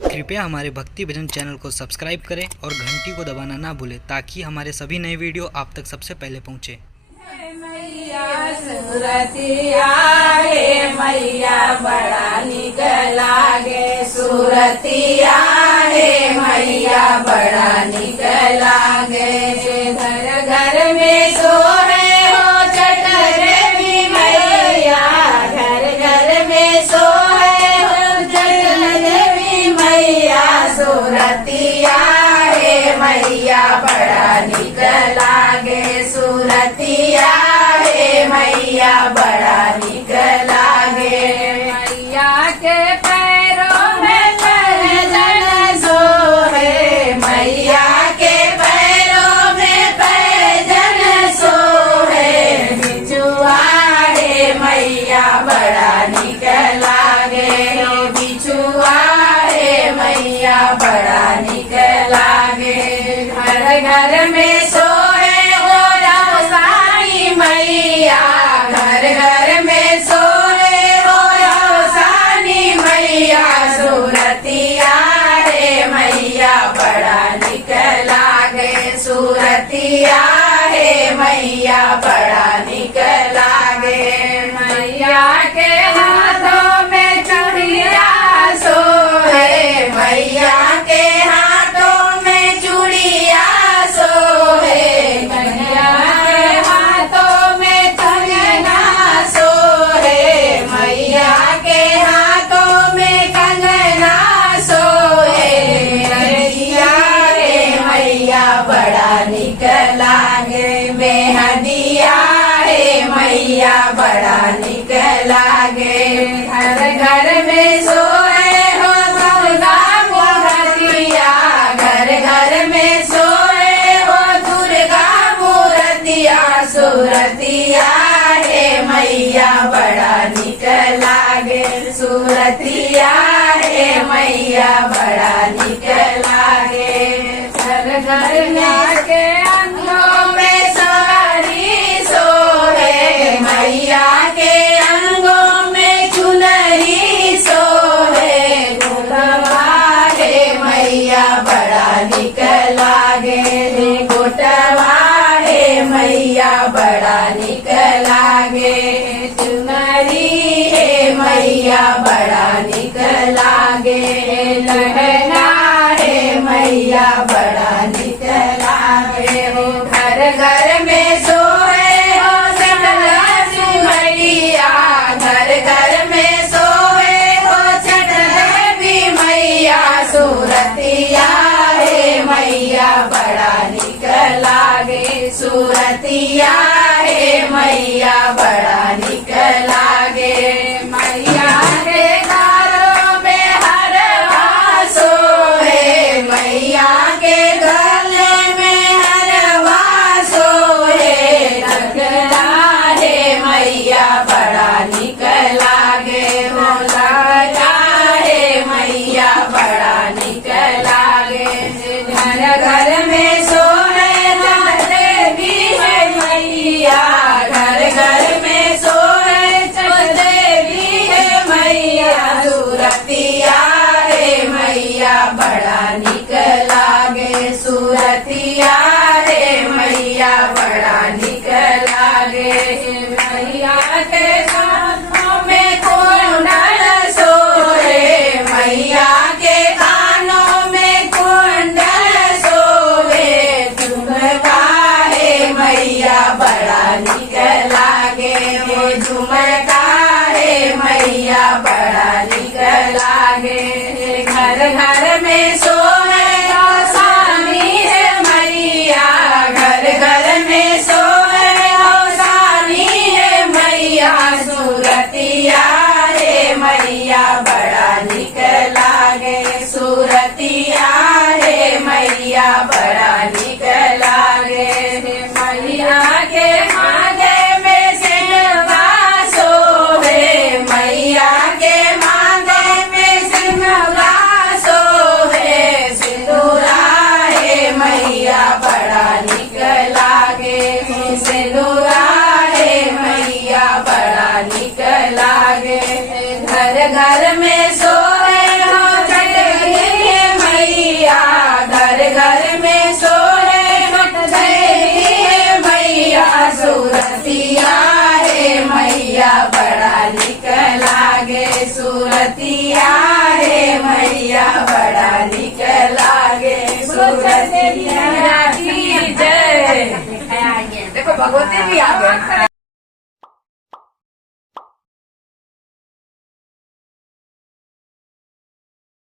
कृपया हमारे भक्ति भजन चैनल को सब्सक्राइब करें और घंटी को दबाना ना भूलें ताकि हमारे सभी नए वीडियो आप तक सबसे पहले पहुंचे। मैया सूरतिया हे मैया बड़ा निक लागे, सूरतिया हे मैया बड़ा निक लागे। घर घर में सोहे हो चटर भी मैया, घर घर में सोहे हो चटर भी मैया, सूरतिया हे मैया बड़ा निक लागे, सूरतिया मैया बड़ा निक लागे। मैया के पैरों में पैजन सोहे, मैया के पैरों में पैजन सोहे। बिछुआ हे मैया बड़ा निक लागे, बिछुआ हे मैया बड़ा निक लागे। घर घर में सोहे हो साई मैया, घर घर में सोहे हो सानी मैया, सूरतिया हे मैया बड़ा निक लागे, सूरतिया हे मैया बड़ा निक लागे। मैया के हाथों में चूड़िया सोहे, मैया के हाथों में चूड़िया सोहे। मैया के हाथों में कंगना सोहे, मैया के हाथों में कंगना सोहे। मैया रे मैया बड़ा निक लागे, मेहंदिया हे मैया बड़ा निक लागे। घर घर में सोहे हो दुर्गा मूर्तिया, घर घर में सोहे हो दुर्गा मूर्तिया, सूरतिया हे मैया बड़ा निक लागे, सूरतिया हे मैया बड़ा निक लागे। घर घर के अंगों में साड़ी सोहे, मैया के अंगों में चुनरी सोहे। गोटवा हे मैया बड़ा निक लागे, गोटवा हे मैया बड़ा निक लागे। चुनरी हे मैया बड़ा निक लागे, लहंगा हे मैया बड़ा निक लागे। हो घर घर में सोहे हो सरस्वती मैया, घर घर में सोहे हो छठी मैया, सूरतिया हे मैया बड़ा निक लागे, सूरतिया हे मैया बड़ा निक लागे। मैया के घरों में हरवा सोहे, मैया के गले में हरवा सोहे। लगला हे मैया बड़ा निक लागे, हो लगा हे मैया बड़ा निक लागे। घर घर में सोहे देवी है मैया, घर घर में सोहे देवी है मैया, सूरतिया हे मैया बड़ा निक लागे, सूरतिया हे मैया बड़ा निक लागे। मैया के कानों में कुंडल सोहे, मैया के कानों में कुंडल सोहे। झुमका हे मैया बड़ा निक लागे, हो झुमका हे मैया बड़ा निक लागे। घर घर में सोहे सानी है मैया, घर घर में सोहे सानी है मैया, सूरतिया हे मैया बड़ा निक लागे, सूरतिया हे मैया बड़ा निक लागे। मैया के मांगे में सिंहवा सोहे, मैया के मांगे में सिंहवा सोहे। सिंदूरा हे मैया बड़ा निक लागे, सिंदूरा हे मैया बड़ा निक लागे। घर घर में सोहे हो छठी मैया की जय। देखो भगवती भी आ गए।